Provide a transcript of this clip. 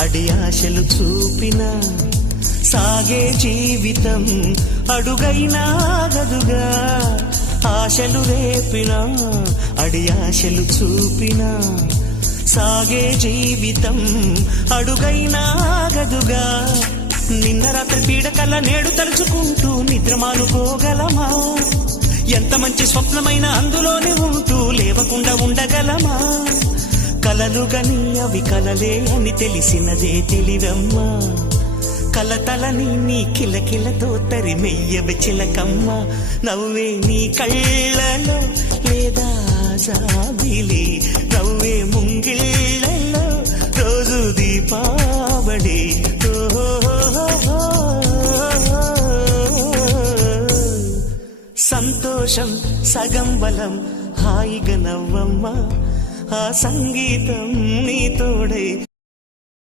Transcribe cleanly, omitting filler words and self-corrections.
అడి ఆశలు చూపిన సాగే జీవితం అడుగైనా ఆగదుగా. ఆశలు రేపిన అడి ఆశలు చూపిన సాగే జీవితం అడుగైనా ఆగదుగా. నిన్న రాత్రి పీడకల నేడు తలుచుకుంటూ నిద్రమానుకోగలమా? ఎంత మంచి స్వప్నమైన అందులోనే ఉంటూ లేవకుండా ఉండగలమా? కలలుగని అవి కలలే అని తెలిసినదే తెలివమ్మా. కలతలని నీ కిలకిలతో తరిమెయ్యవి చిలకమ్మ. నవ్వే నీ కళ్ళలో లేదా జాబిలి, నవ్వే ముంగిళ్ళలో రోజు దీపావళి. సంతోషం సగం బలం, హాయిగా నవ్వమ్మ, ఆ సంగీతం నీ తోడై.